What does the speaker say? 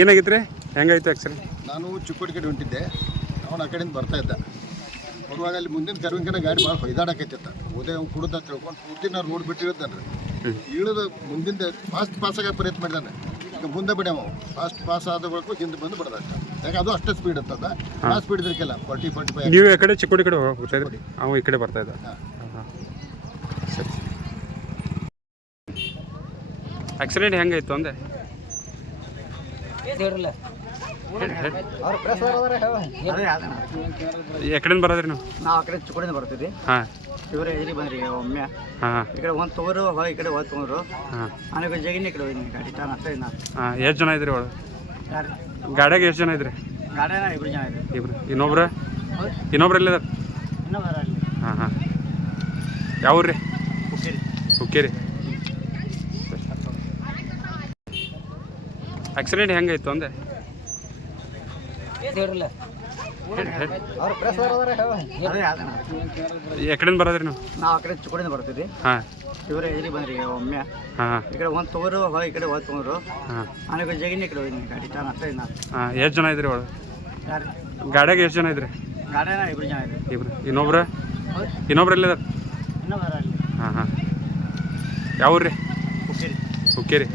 ಏನಾಗಿತ್ತು ರೀ? ಹೆಂಗಾಯ್ತು ಆಕ್ಸಿಡೆಂಟ್? ನಾನು ಚಿಕ್ಕೋಡಿ ಕಡೆ ಹೊಂಟಿದ್ದೆ. ಅವನು ಆ ಕಡೆಯಿಂದ ಬರ್ತಾ ಇದ್ದ. ಬರುವಾಗ ಅಲ್ಲಿ ಮುಂದಿನ ಕರ್ವಿನ ಗಾಡಿ ಭಾಳ ಹೊಯ್ದಾಡಕೈತಿತ್ತ. ಉದಯ ಕುಡ್ದ ತಿಳ್ಕೊಂಡು ಪೂರ್ತಿ ನಾವು ರೋಡ್ ಬಿಟ್ಟಿರೋದನ್ರಿ. ಇಳಿದು ಮುಂದಿಂದ ಪಾಸಾಗ ಪ್ರಯತ್ನ ಮಾಡಿದಾನೆ. ಈಗ ಮುಂದೆ ಬಿಡ್ಯಾವ ಪಾಸ್ ಆದ ಬಳಿಕ ಹಿಂದೆ ಬಂದು ಬಿಡದ. ಯಾಕೆ ಅದು ಅಷ್ಟೇ ಸ್ಪೀಡ್ ಇರ್ತದ. ಆ ಸ್ಪೀಡ್ ಇದ್ರಕ್ಕೆಲ್ಲ 40-45. ನೀವು ಈ ಕಡೆ ಚಿಕ್ಕೋಡಿ ಕಡೆ ಹೋಗ್ತಾ ಇದ್ರಿ, ಅವ ಈ ಕಡೆ ಬರ್ತಾ ಇದ್ದ. ಸರಿ. ಆಕ್ಸಿಡೆಂಟ್ ಹೆಂಗಾಯ್ತು ಅಂದೆ? ಎಕಡೆ ಬರೋದ್ರಿ ನೀವು? ನಾವು ಆ ಕಡೆ ಚಿಕ್ಕೋಡಿಂದ ಬರ್ತೀವಿ. ಹಾಂ, ಇವ್ರು ಎದುರಿ ಬಂದ್ರಿ ಒಮ್ಮೆ. ಹಾಂ, ಈ ಕಡೆ ಒಂದು ತೊಗೊರು ಈ ಕಡೆ ಒಂದು ತೊಗೊಂಡ್ರು. ಹಾಂ, ಆಮೇಲೆ ಜಗಿನ ಈ ಕಡೆ ಹೋಗಿ ಗಾಡಿ ತಾನು ಅಷ್ಟೇ. ಹಾಂ. ಎಷ್ಟು ಜನ ಇದ್ರಿ ಒಳಗೆ? ಯಾರು ಗಾಡಿಯಾಗ ಎಷ್ಟು ಜನ ಇದ್ರಿ? ಗಾಡಿನ 2 ಜನ ಇದೆ. ಇಬ್ರು. ಇನ್ನೊಬ್ರು ಎಲ್ಲಿದಾರ? ಇನ್ನೂ ಬರ ಅಲ್ಲಿ. ಹಾಂ, ಹಾಂ. ಯಾವ ರೀ? ಹುಕ್ಕೇರಿ. ಹುಕ್ಕೇರಿ. ಆಕ್ಸಿಡೆಂಟ್ ಹೆಂಗಾಯ್ತು ಅಂದೆ? ಎಕಡೆ ಬರೋದ್ರಿ ನೀವು? ನಾವು ಆ ಕಡೆ ಚಿಕ್ಕೋಡಿಂದ ಬರ್ತೀವಿ. ಹಾಂ, ಇವ್ರು ಎದುರಿ ಬಂದ್ರಿ ಒಮ್ಮೆ. ಹಾಂ, ಈ ಕಡೆ ಒಂದು ತೊಗೊರು ಈ ಕಡೆ ಒಂದು ತೊಗೊಂಡ್ರು. ಹಾಂ, ಆಮೇಲೆ ಜಗಿನ ಈ ಕಡೆ ಹೋಗಿ ಗಾಡಿ ತಾನು ಅಷ್ಟೇ. ಹಾಂ. ಎಷ್ಟು ಜನ ಇದ್ರಿ ಒಳಗೆ? ಯಾರು ಗಾಡಿಯಾಗ ಎಷ್ಟು ಜನ ಇದ್ರಿ? ಗಾಡಿನ 2 ಜನ ಇದೆ. ಇಬ್ರು. ಇನ್ನೊಬ್ರು ಎಲ್ಲಿದಾರ? ಇನ್ನೂ ಬರ ಅಲ್ಲಿ. ಹಾಂ, ಹಾಂ. ಯಾವ ರೀ? ಹುಕ್ಕೇರಿ. ಹುಕ್ಕೇರಿ.